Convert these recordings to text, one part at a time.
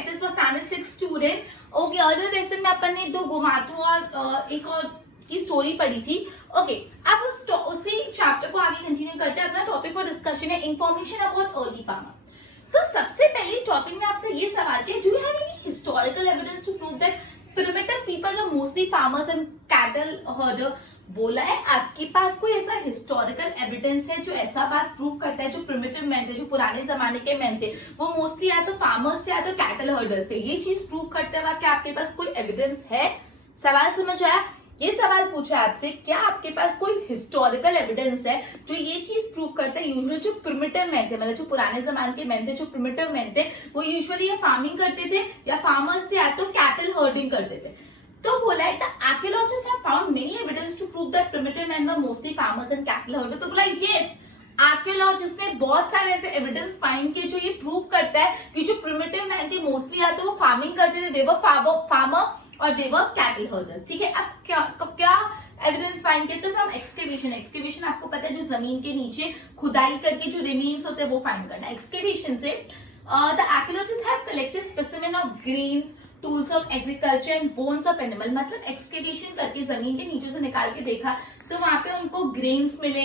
Test for standard 6 student. Okay, earlier lesson में अपन ने 2 गोमातु और एक और की स्टोरी पढ़ी थी. ओके, अब उसी चैप्टर को आगे कंटिन्यू करते हैं. अपना टॉपिक फॉर डिस्कशन है इंफॉर्मेशन अबाउट अर्ली फार्मर. तो सबसे पहले टॉपिक में आपसे ये सवाल किया, do you have any historical evidence to prove that primitive people were mostly farmers and cattle herder. बोला है आपके पास कोई ऐसा हिस्टोरिकल एविडेंस है जो ऐसा बात प्रूव करता है जो प्रिमिटिव मैन थे, जो पुराने जमाने के मैन थे, वो मोस्टली या तो फार्मर्स या तो कैटल हर्डर्स थे. ये चीज प्रूव करते हुए क्या आपके पास कोई एविडेंस है? सवाल समझ आया? ये सवाल पूछा आपसे, क्या आपके पास कोई हिस्टोरिकल एविडेंस है जो ये चीज प्रूव करता है यूजुअली जो प्रिमिटिव मैन थे, मतलब जो पुराने जमाने के मैन थे, जो प्रिमिटिव मैन थे, वो यूजुअली या फार्मिंग करते थे या फार्मर्स थे या तो कैटल हर्डिंग करते थे. तो बोला है the archaeologist have found many evidence to prove that primitive man were mostly farmers and cattle herder. तो बोला यस, आर्कियोलॉजिस्ट ने बहुत सारे ऐसे एविडेंस फाइंड किए जो ये प्रूव करता है कि जो प्रिमिटिव मैन थे मोस्टली या तो वो फार्मिंग करते थे, दे वर फार्मर और दे वर कैटल हर्डर्स. ठीक है, अब क्या एविडेंस फाइंड किया? तो फ्रॉम एक्सकेवेशन. एक्सकेवेशन आपको पता है जो जमीन के नीचे खुदाई करके जो रिमेन्स होते हैं वो फाइंड करना. एक्सकेवेशन से the archaeologist have collected specimen of grains, tools of agriculture and bones of animal. मतलब एक्सकेवेशन करके जमीन के नीचे से निकाल के देखा तो वहां पे उनको ग्रेन्स मिले,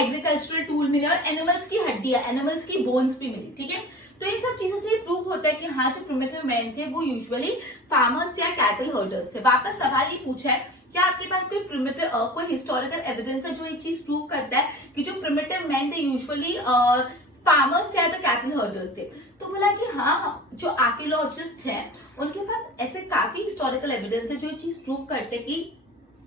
एग्रीकल्चरल टूल मिले और एनिमल्स की हड्डियां, एनिमल्स की बोन्स भी मिली. ठीक है, तो इन सब चीजों से ये प्रूव होता है कि हाँ जो प्रिमिटिव मैन थे वो यूजुअली फार्मर्स या कैटल हर्डर्स थे. वापस सवाल ये पूछा है, क्या आपके पास कोई प्रिमिटिव कोई हिस्टोरिकल एविडेंस है जो ये चीज प्रूव करता है कि जो प्रिमिटिव मैन थे यूजुअली फार्मर्स या तो कैटल हर्डर्स थे? तो बोला कि हाँ, जो आर्कियोलॉजिस्ट हैं उनके पास ऐसे काफी हिस्टोरिकल एविडेंस है जो ये चीज प्रूव करते हैं कि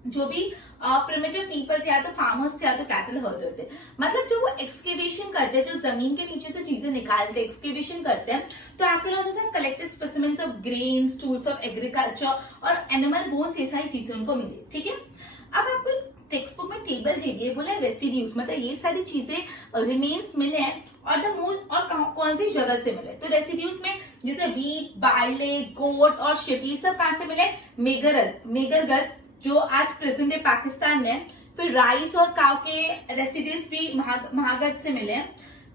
जो भी प्रिमिटिव पीपल थे या तो फार्मर्स थे या तो कैटल हर्डर थे. मतलब जो वो एक्सकेवेशन करते हैं, जो जमीन के नीचे से चीजें निकालते हैं, एक्सकेवेशन करते हैं, तो archaeologist have collected specimens of grains, tools of agriculture और एनिमल बोन्स, ये सारी चीजें उनको मिली. ठीक है, अब आपको टेक्स्ट बुक में टेबल दे दिए, बोला रेसिड्यूज, मतलब ये सारी चीजें रिमेन्स मिले हैं और द मोस्ट और कौन सी जगह से मिले. तो रेसिड्यूज में जैसे व्हीट, बार्ले, गोट और शिप, ये सब कहां से मिले? मेगरगढ़ जो आज प्रेजेंट डे पाकिस्तान में. फिर राइस और काव के रेसिड्यूज भी महागढ़ से मिले.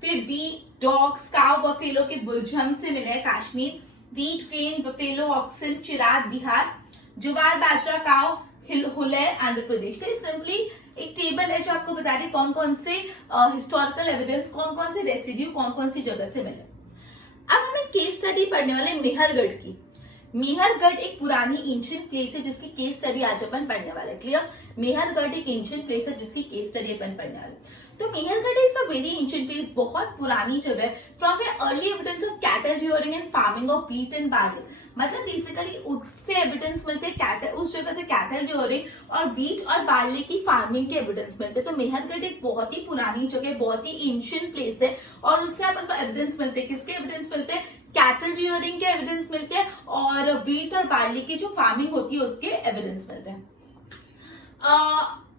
फिर व्हीट, डॉग्स, काव, बफेलो के बुलझम से मिले Kashmir. Wheat, grain, buffalo, oxen, Chirand Bihar. Jowar, bajra, काव, हुलय आंध्र प्रदेश. तो सिंपली एक टेबल है जो आपको बता दे कौन कौन से हिस्टोरिकल एविडेंस, कौन कौन से रेसिड्यू कौन कौन सी जगह से मिले. अब हमें केस स्टडी पढ़ने वाले मेहरगढ़ की. मेहरगढ़ एक पुरानी एंशिएंट प्लेस है जिसकी केस स्टडी आज अपन पढ़ने वाले. क्लियर? मेहरगढ़ एक एंशिएंट प्लेस है जिसकी केस स्टडी अपन पढ़ने वाले. तो Mehrgarh is a very ancient place, बहुत पुरानी जगह है. From A early evidence of cattle rearing and farming of wheat and barley. मतलब बेसिकली उससे एविडेंस मिलते हैं कैटल, उस जगह से कैटल रियरिंग और व्हीट और बार्ली की फार्मिंग के एविडेंस मिलते हैं. तो मेहरगढ़ एक बहुत ही पुरानी जगह, बहुत ही एंशिएंट प्लेस है और उससे अपन को एविडेंस मिलते हैं. किसके एविडेंस मिलते हैं? कैटल रियरिंग के एविडेंस मिलते हैं और व्हीट और बार्ली की जो फार्मिंग होती है उसके एविडेंस मिलते हैं.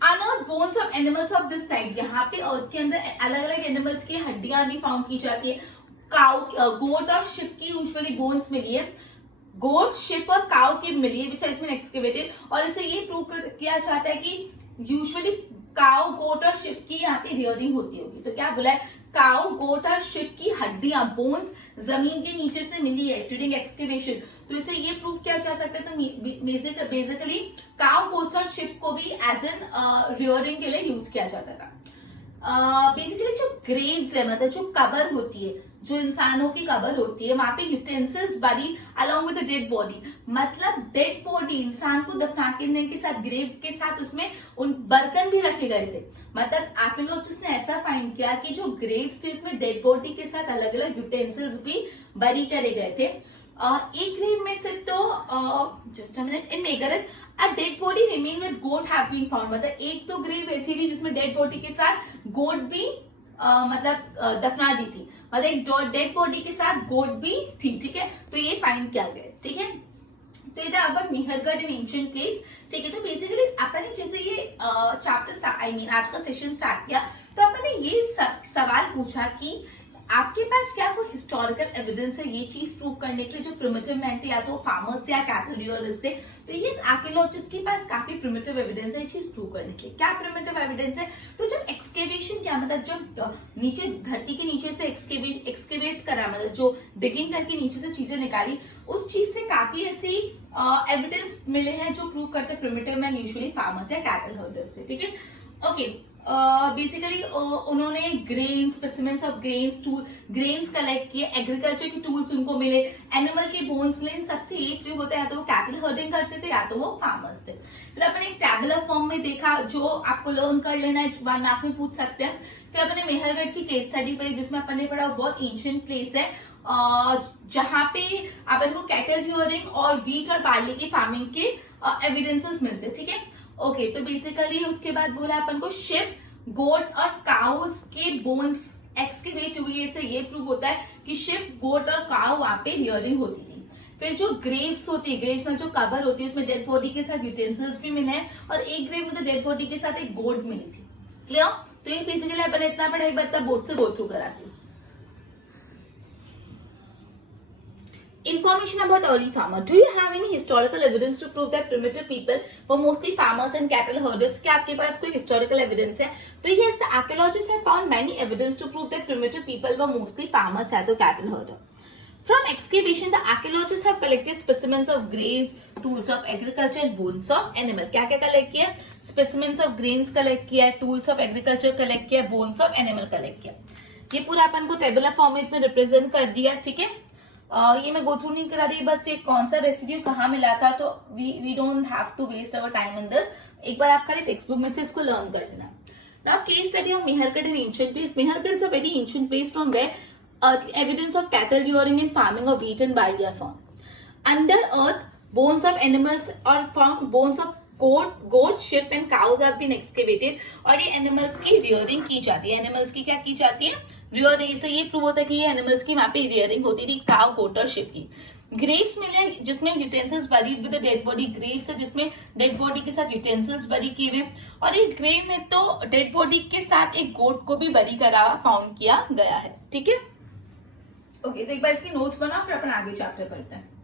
Unearth bones of animals of this side. यहाँ पे अर्थ के अंदर अलग अलग एनिमल्स की हड्डियां भी फाउंड की जाती है. काउ, गोट और शिप की यूजुअली बोन्स मिली है. गोट, शिप और काउ की मिली है विच हैज बीन एक्सकेवेटेड. और इससे ये प्रूव किया जाता है कि यूजुअली काउ, गोट और शिप की यहाँ पे रियरिंग होती होगी. तो क्या बोला है? काउ, गोट और शिप की हड्डियां, बोन्स जमीन के नीचे से मिली है ड्यूरिंग एक्सकेवेशन. तो इससे ये प्रूव किया जा सकता है. तो बेसिकली काउ, गोट्स और शिप को भी एज एन रियरिंग के लिए यूज किया जाता था. बेसिकली जो ग्रेव्स है, मतलब जो कबर होती है, जो इंसानों की कबर होती है, वहां पे यूटेंसिल्स बरी along with the dead body. मतलब डेड बॉडी इंसान को दफनाने के साथ, ग्रेव के साथ उसमें उन बर्तन भी रखे गए थे. मतलब आर्कियोलॉजिस्ट ने ऐसा फाइंड किया कि जो ग्रेव्स थे उसमें डेड बॉडी के साथ अलग अलग यूटेंसिल्स भी बरी करे गए थे. एक ग्रेव में से तो just a minute, in Mehrgarh a dead body remain with goat have been found. मतलब एक तो ग्रेव ऐसी थी जिसमें डेड बॉडी के साथ गोट भी दफना दी थी. मतलब एक डेड बॉडी के साथ गोट भी थी. ठीक है, तो ये फाइंड किया गया. ठीक है, तो ये था about Mehrgarh in ancient place. ठीक है, तो बेसिकली अपन ने जैसे ये चैप्टर आज का सेशन स्टार्ट किया तो अपन ने ये सवाल पूछा कि आपके पास क्या कोई हिस्टोरिकल एविडेंस है ये चीज प्रूव करने के लिए जो प्रिमिटिव मैन थे या तो फार्मर्स थे या कैटल रियरिस्ट थे? तो ये आर्कियोलॉजिस्ट के पास काफी प्रिमिटिव एविडेंस है ये चीज प्रूव करने के लिए। क्या प्रिमिटिव एविडेंस है? तो जब एक्सकेवेशन किया, मतलब जब नीचे धरती के नीचे से एक्सकेवेट करा, मतलब जो डिगिंग करके नीचे से चीजें निकाली, उस चीज से काफी ऐसी एविडेंस मिले हैं जो प्रूव करते प्रिमिटिव मैन यूजुअली फार्मर्स या कैटल हर्डर्स थे। ठीक है, ओके। बेसिकली उन्होंने grains, specimens of grains, grains collect किए, एग्रीकल्चर के टूल्स उनको मिले, एनिमल के बोन्स मिले। इन सबसे ये प्रूव होता है या तो वो कैटल हर्डिंग करते थे या तो वो फार्मर्स थे। फिर अपन एक टैबुलर फॉर्म में देखा जो आपको लर्न कर लेना है, 1 मार्क में पूछ सकते हैं। फिर अपने मेहरगढ़ की केस स्टडी पढ़ी जिसमें अपन ने पढ़ा बहुत एंशिएंट प्लेस है जहां पे अपन को कैटल रियरिंग और व्हीट और बार्ली की फार्मिंग के एविडेंसेस मिलते। ठीक है, ओके। तो बेसिकली उसके बाद बोला अपन को शिप, गोट और काउस के बोन्स एक्सकेवेट हुए से ये प्रूव होता है कि शिप, गोट और काउ वहां पे रियरिंग होती थी। फिर जो ग्रेव्स होती है, ग्रेव्स में जो कवर होती है उसमें डेड बॉडी के साथ यूटेंसिल्स भी मिले हैं और एक ग्रेव में तो डेड बॉडी के साथ एक गोट मिली थी। क्लियर? तो ये बेसिकली अपन इतना पढ़ा, एक बार बोर्ड से गो थ्रू कराती हूँ। Information about early farmer. Do you have any historical evidence to prove that primitive people were mostly farmers and cattle herders? क्या आपके पास कोई historical evidence है? तो yes, the archaeologists have found many evidence to prove that primitive people were mostly farmers and cattle herders. From excavation, the archaeologists have collected specimens of grains, tools of agriculture and bones of animal. क्या क्या collect किया? Specimens of grains collect किया, tools of agriculture collect किया, bones of animal collect किया। ये पूरा अपन को tabular format में रिप्रेजेंट कर दिया। ठीक है, ये मैं गो थ्रू नहीं करा रही, बस ये कौन सा रेसिड्यू कहाँ मिला था, तो we don't have to waste our time in this. एक बार आप खाली टेक्स्ट बुक में से इसको लर्न कर लेना। Now case study of Mehrgarh in ancient place. Mehrgarh is a very ancient place from where evidence of cattle rearing and farming of wheat and barley are found. Under earth bones of animals are found, bones of goat, sheep and cows have been excavated. और ये animals की rearing की जाती है। Animals की क्या की जाती है? रियरिंग। इससे ये प्रूव होता है कि ये एनिमल्स की वहां पे रियरिंग होती थी, काउ, गोट और शिप की। ग्रेव्स मिले जिसमें utensils buried with dead body. Graves है जिसमें डेड बॉडी के साथ यूटेंसिल्स बरी किए हुए, और एक ग्रेव में तो डेड बॉडी के साथ एक गोट को भी बरी करा फाउंड किया गया है। ठीक है, ओके। तो एक बार इसकी नोट्स बनाओ फिर अपन आगे चैप्टर पढ़ते हैं।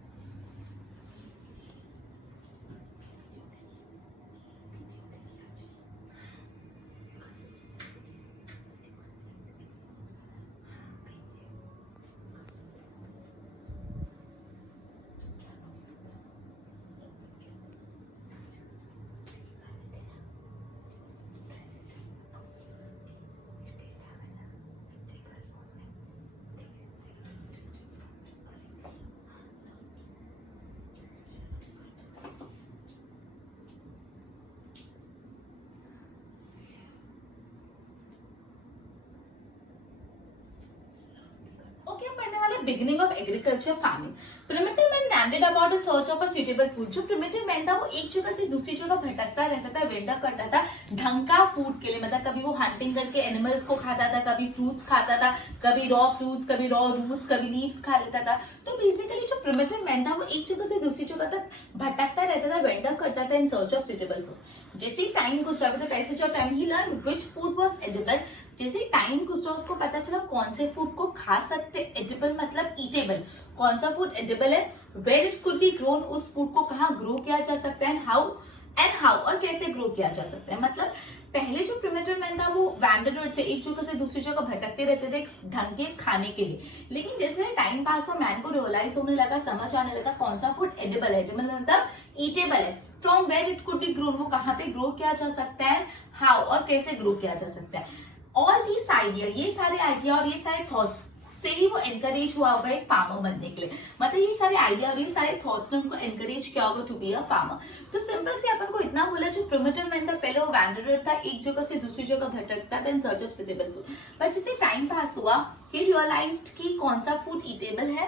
Beginning of agriculture farming. Primitive man wandered about in search of a suitable food. जो primitive man था वो एक जगह से दूसरी जगह भटकता रहता था, वेंडर करता था ढंग का फूड के लिए। मतलब कभी वो हंटिंग करके एनिमल्स को खाता था, कभी फ्रूट्स खाता था, कभी रॉ फ्रूट्स, कभी रॉ रूट्स, कभी लीव्स खा लेता था। तो बेसिकली जो primitive man था वो एक जगह से दूसरी जगह तक भटकता रहता था, वेंडर करता था in search of suitable food. जैसे ही टाइम गुजरा, with the passage of time he learn which food was edible. जैसे ही टाइम गुजरा उसको पता चला कौन से फूड को खा सकते। एडिबल मतलब ईटेबल, कौन सा फूड एडिबल है, where it could be grown, उस फूड को कहाँ ग्रो किया जा सकता है, हाउ और कैसे ग्रो किया जा सकता है। मतलब पहले जो प्रिमिटिव मैन था वो वैंडरर थे, एक जगह से दूसरी जगह भटकते रहते थे ढंग के खाने के लिए। लेकिन जैसे टाइम पास हुआ मैन को रियलाइज होने लगा, समझ आने लगा कौन सा फूड एडिबल है, एडिबल मतलब ईटेबल है, from where it could be grown, वो कहाँ पे ग्रो किया जा सकता है, हाउ और कैसे ग्रो किया जा सकता है। ऑल दिस आइडिया, ये सारे आइडिया और ये सारे थॉट्स से ही वो एनकरेज हुआ होगा एक फार्मर बनने के लिए। मतलब ये सारे आइडिया और ये सारे थॉट्स ने उनको एनकरेज किया होगा टू बी अ फार्मर। तो सिंपल से अपन को इतना बोला, जो प्रिमिटिव मैन था पहले वो वैंडरर था, एक जगह से दूसरी जगह भटकता था in search of suitable food. But जैसे टाइम पास हुआ ही रियलाइज्ड कि कौन सा फूड ईटेबल है,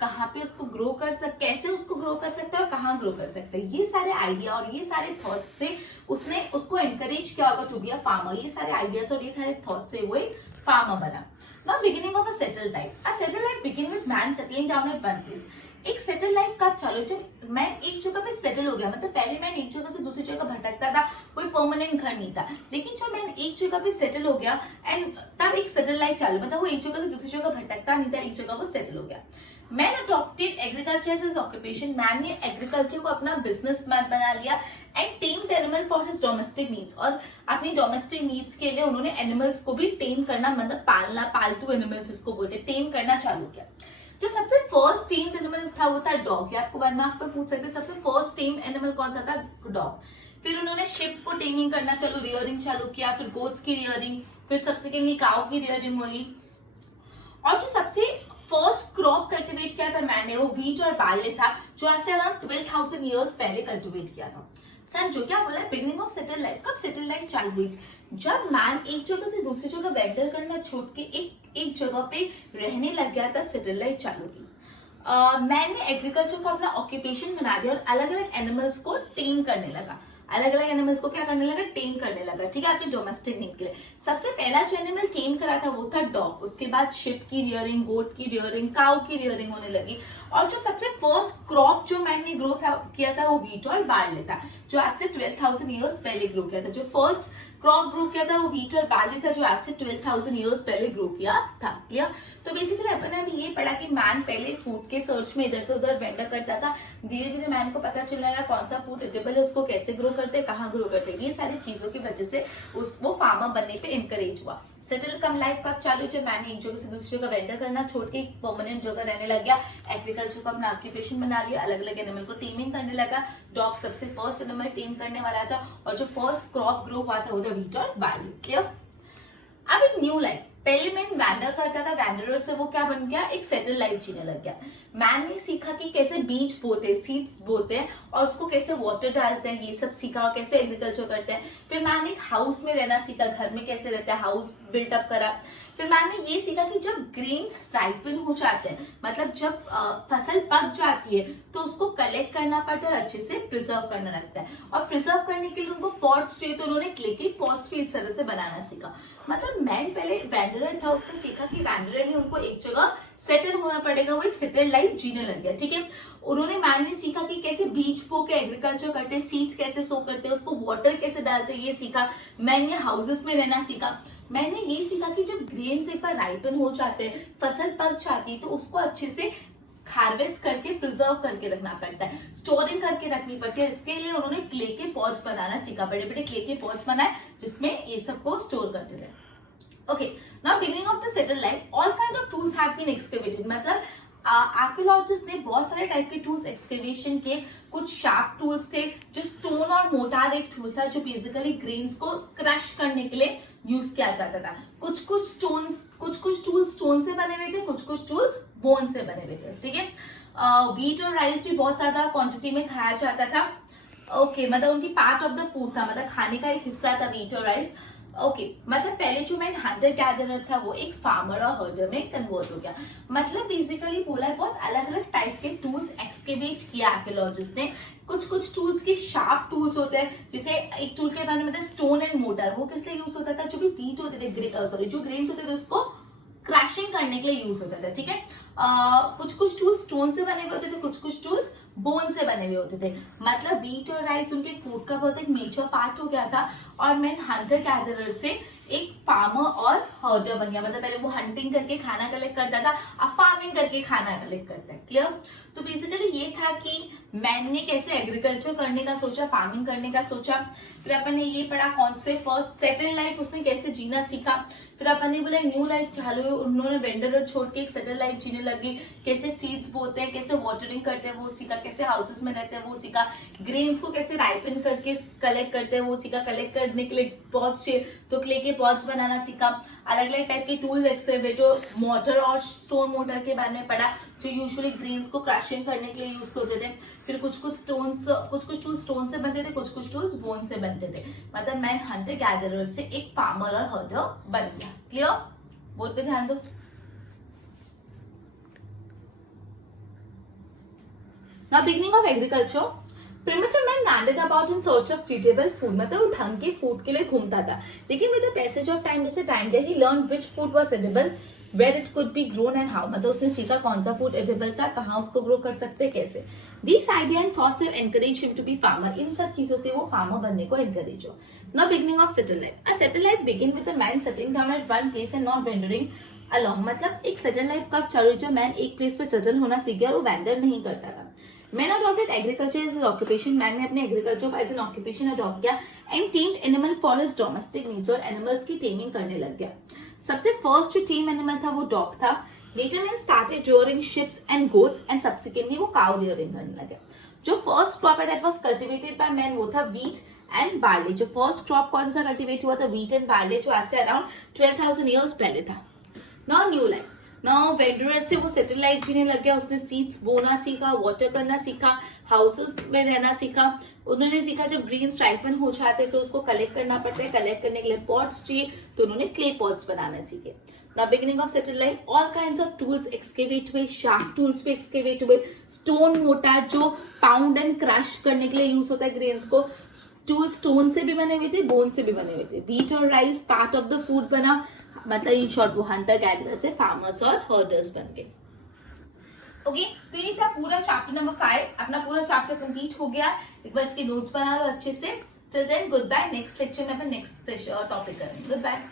कहाँ पे उसको ग्रो कर सकते, कैसे उसको ग्रो कर सकते हैं और कहाँ ग्रो कर सकते हैं। ये सारे आइडिया और ये सारे थॉट्स से उसने उसको एनकरेज किया होगा टू बी अ फार्मर। ये सारे आइडियाज और ये सारे थॉट्स से वो एक फार्मर बना। Now beginning of a settled life. A settled life begin with man settling down at one place. एक सेटल लाइफ कब चालू, जब मैं एक जगह पे सेटल हो गया, मतलब पहले मैं एक जगह से दूसरी जगह भटकता था, कोई परमानेंट घर नहीं था, लेकिन जब मैं एक जगह पे सेटल हो गया एंड तब एक सेटल लाइफ चालू, मतलब वो एक जगह से दूसरी जगह भटकता नहीं था, एक जगह वो सेटल हो गया। Man adopted agriculture age occupation, man ने एग्रीकल्चर को अपना बिजनेस मैन बना लिया and tamed animal for his domestic needs, और अपनी डोमेस्टिक नीड्स के लिए उन्होंने एनिमल्स को भी टेम करना, मतलब पालना, पालतू एनिमल्स इसको बोलते हैं, टेम करना चालू किया। जो सबसे फर्स्ट टेम्ड एनिमल था वो था डॉग। ये आपको 1 मार्क पे पूछ सकते हैं, सबसे फर्स्ट टेम्ड एनिमल कौन सा था? डॉग। फिर उन्होंने शिप को टेमिंग करना चालू, रियरिंग चालू किया, फिर गोट्स की रियरिंग, फिर सबसेकेंडली काउ की रियरिंग हुई, और जो सबसे फर्स्ट क्रॉप कल्टीवेट किया था मैंने वो व्हीट और बार्ले था, जो आज से अराउंड 12,000 ईयर्स पहले कल्टीवेट किया था। सर जो क्या बोला, बिगिनिंग ऑफ सेटल लाइफ, कब सेटल लाइफ चालू हुई? जब मैन एक जगह से दूसरी जगह वेंडर करना छोड़ के एक जगह पे रहने लग गया, तब सेटल लाइफ चालू की। मैंने एग्रीकल्चर को अपना ऑक्यूपेशन बना दिया और अलग अलग एनिमल्स को टेम करने लगा, अलग अलग एनिमल्स को क्या करने लगा? टेम करने लगा, ठीक है, आपके डोमेस्टिक नीड के लिए। सबसे पहला जो एनिमल टेम करा था वो था डॉग, उसके बाद शिप की रियरिंग, गोट की रियरिंग, काउ की रियरिंग होने लगी, और जो सबसे फर्स्ट क्रॉप जो मैंने ग्रो किया था वो व्हीट और बार्ले था, जो आज से 12,000 ईयर्स पहले ग्रो किया था। जो फर्स्ट क्रॉप ग्रो किया था वो व्हीट और बार्ले था, जो आज से 12,000 ईयर्स पहले ग्रो किया था। क्लियर? तो बेसिकली अपन ने अभी ये पढ़ा कि मैन पहले फूड के सर्च में इधर से उधर वेंडर करता था, धीरे धीरे मैन को पता चलने लगा कौन सा फूड एडिबल है, उसको कैसे ग्रो करते, कहाँ ग्रो करते, ये सारी चीजों की वजह से वो फार्मर बनने पे इनकरेज हुआ। सेटल कम लाइफ कब चालू, जब मैंने एक जगह से दूसरी जगह वेंडर करना छोड़ के परमानेंट जगह रहने लग गया, एग्रीकल्चर को अपना ऑक्यूपेशन बना लिया, अलग अलग एनिमल को टीमिंग करने लगा। डॉग सबसे फर्स्ट एनिमल टीम करने वाला था, और जो फर्स्ट क्रॉप ग्रो हुआ था वो था व्हीट और बार्ली। क्लियर? अब एक न्यू लाइफ, पहले मैन वैंडर करता था, वैंडरर से वो क्या बन गया? एक सेटल लाइफ जीने लग गया। मैन ने सीखा कि कैसे बीज बोते, सीड्स बोते हैं, और उसको कैसे वाटर डालते हैं, ये सब सीखा, और कैसे एग्रीकल्चर करते हैं। फिर मैन एक हाउस में रहना सीखा, घर में कैसे रहता है, हाउस बिल्टअप करा। फिर मैंने ये सीखा कि जब ग्रेन्स राइपन हो जाते हैं, मतलब जब फसल पक जाती है, तो उसको कलेक्ट करना पड़ता है और अच्छे से प्रिजर्व करना लगता है, और प्रिजर्व करने के लिए उनको पॉट्स चाहिए, तो उन्होंने क्ले के पॉट्स भी इस तरह से बनाना सीखा। मतलब मैन पहले वैंडरर था, उसने सीखा कि वैंडरर ने उनको एक जगह सेटल होना पड़ेगा, वो एक सेटल लाइफ जीने लग गया। ठीक है, उन्होंने मैन ने सीखा कि कैसे बीज बो के एग्रीकल्चर करते, सीड्स कैसे सो करते, उसको वाटर कैसे डालते, ये सीखा। मैन ने हाउसेस में रहना सीखा। मैंने ये सीखा कि जब ग्रेन्स एक बार राइपन हो जाते हैं, फसल पक जाती है, तो उसको अच्छे से हार्वेस्ट करके प्रिजर्व करके रखना पड़ता है, स्टोरिंग करके रखनी पड़ती है। इसके लिए उन्होंने क्ले के पॉट्स बनाना सीखा, बड़े बड़े क्ले के पॉट्स बनाए जिसमें ये सब को स्टोर करते थे। Okay, now beginning of the settle life, all kind of tools have been excavated, मतलब आर्कियोलॉजिस्ट ने बहुत सारे टाइप के टूल्स एक्सकेवेशन किए। कुछ शार्प टूल्स थे, जो स्टोन और मोटार एक टूल था जो बेसिकली ग्रेन्स को क्रश करने के लिए यूज किया जाता था। कुछ कुछ टूल्स स्टोन से बने हुए थे, कुछ टूल्स बोन से बने हुए थे। ठीक है, व्हीट और राइस भी बहुत ज्यादा क्वांटिटी में खाया जाता था। ओके, मतलब उनकी पार्ट ऑफ द फूड था, मतलब खाने का एक हिस्सा था व्हीट और राइस। ओके, मतलब पहले जो मैन हंटर गैदरर था वो एक फार्मर और हर्डर में कन्वर्ट हो गया। मतलब बेसिकली बोला है, बहुत अलग अलग टाइप के टूल्स एक्सकेवेट किया आर्कियोलॉजिस्ट ने। कुछ टूल्स के शार्प टूल्स होते हैं, जैसे एक टूल के बारे में बताया स्टोन एंड मोटर, वो किस लिए यूज होता था? जो भी व्हीट होते थे, जो ग्रेन्स होते थे उसको क्रशिंग करने के लिए यूज होता था। ठीक है, कुछ टूल्स स्टोन से बने हुए होते थे, कुछ टूल्स बोन से बने हुए होते थे। मतलब व्हीट और राइस उनके फूड का बहुत एक मेजर पार्ट हो गया था, और मैन हंटर गैदरर से एक फार्मर और हर्डर बन गया। मतलब पहले वो हंटिंग करके खाना कलेक्ट करता था, अब फार्मिंग करके खाना कलेक्ट करता है। क्लियर? तो बेसिकली ये था कि मैन ने कैसे एग्रीकल्चर करने का सोचा, फार्मिंग करने का सोचा। फिर अपन ने ये पढ़ा कौन से फर्स्ट सेटल लाइफ उसने कैसे जीना सीखा। फिर अपन ने बोला न्यू लाइफ चालू हुई, उन्होंने वेंडर छोड़ के एक सेटल लाइफ जीने लगी। कैसे सीड्स बोते हैं, कैसे वाटरिंग करते हैं वो सीखा, कैसे हाउसेस में रहते हैं वो सीखा, ग्रेन्स को कैसे राइपन करके कलेक्ट करते हैं वो सीखा। कलेक्ट करने के लिए पॉट्स चाहिए, तो क्ले के पॉट्स बनाना सीखा। अलग अलग टाइप के टूल्स एक्सकेवेटर, मोटर और स्टोन मोटर के बारे में पढ़ा, जो यूजुअली ग्रेन्स को क्रशिंग करने के लिए यूज होते थे। फिर कुछ टूल्स स्टोन से बनते थे, कुछ टूल्स बोन से बनते थे। मतलब मैन हंटर गैदरर से एक फार्मर और हर्डर बन गया। क्लियर? बोर्ड पे ध्यान दो। Now beginning of agriculture, primitive man landed about in search of suitable food, मतलब वो ढंग के फूड के लिए घूमता था। लेकिन with the passage of time, जैसे टाइम गया, he learn which food was edible, where it could be grown and how, मतलब उसने सीखा कौन सा फूड एडिबल था, कहाँ उसको ग्रो कर सकते हैं, कैसे. This idea and thoughts have encourage him to be farmer. इन सब चीजों से वो फार्मर बनने को एनकरेज हो. Now beginning of settle life. A settle life begin with a man settling down at one place and not wandering along. मतलब एक सेटल लाइफ कब चालू, जब मैन एक प्लेस पे सेटल होना सीख गया और वो वेंडर नहीं करता था. Man adopted agriculture age occupation. Man ने अपने एग्रीकल्चर को एज एन ऑक्यूपेशन अडॉप्ट किया and tamed animal for his domestic needs. और एनिमल्स की टेमिंग करने लग गया. सबसे फर्स्ट जो टेम एनिमल था वो डॉग था. Later man started rearing ships and goats and subsequently वो cow rearing करने लगे. जो फर्स्ट क्रॉप है that was cultivated by man वो था व्हीट एंड बार्ले. जो फर्स्ट क्रॉप कौन सा कल्टिवेट हुआ था, व्हीट एंड बार्ले, जो आज से अराउंड 12,000 ईयर्स पहले था. Now new life. नाउ वेंडरर से वो सेटल लाइफ जीने लग गया. उसने सीड्स बोना सीखा, वाटर करना सीखा, हाउसेस में रहना सीखा. उन्होंने सीखा जब ग्रीन्स राइपन हो जाते तो उसको कलेक्ट करना पड़ता है. कलेक्ट करने के लिए पॉट्स चाहिए, तो उन्होंने क्ले पॉट्स बनाना सीखे. Now beginning of settled life, all kinds of tools excavate हुए, sharp tools पे excavate हुए, stone मोटार जो pound and crush करने के लिए यूज होता है ग्रेन्स को, टूल स्टोन से भी बने हुए थे, बोन से भी बने हुए थे. व्हीट और rice part of the food बना. मतलब इन शॉर्ट वो हंटर गैदरर से फार्मर्स और हर्डर्स बन गए. ओके, तो ये था पूरा चैप्टर नंबर 5. अपना पूरा चैप्टर कंप्लीट हो गया. एक बार इसके नोट्स बना लो अच्छे से. Till then good bye. Next lecture में अपन नेक्स्ट टॉपिक करेंगे. Good bye.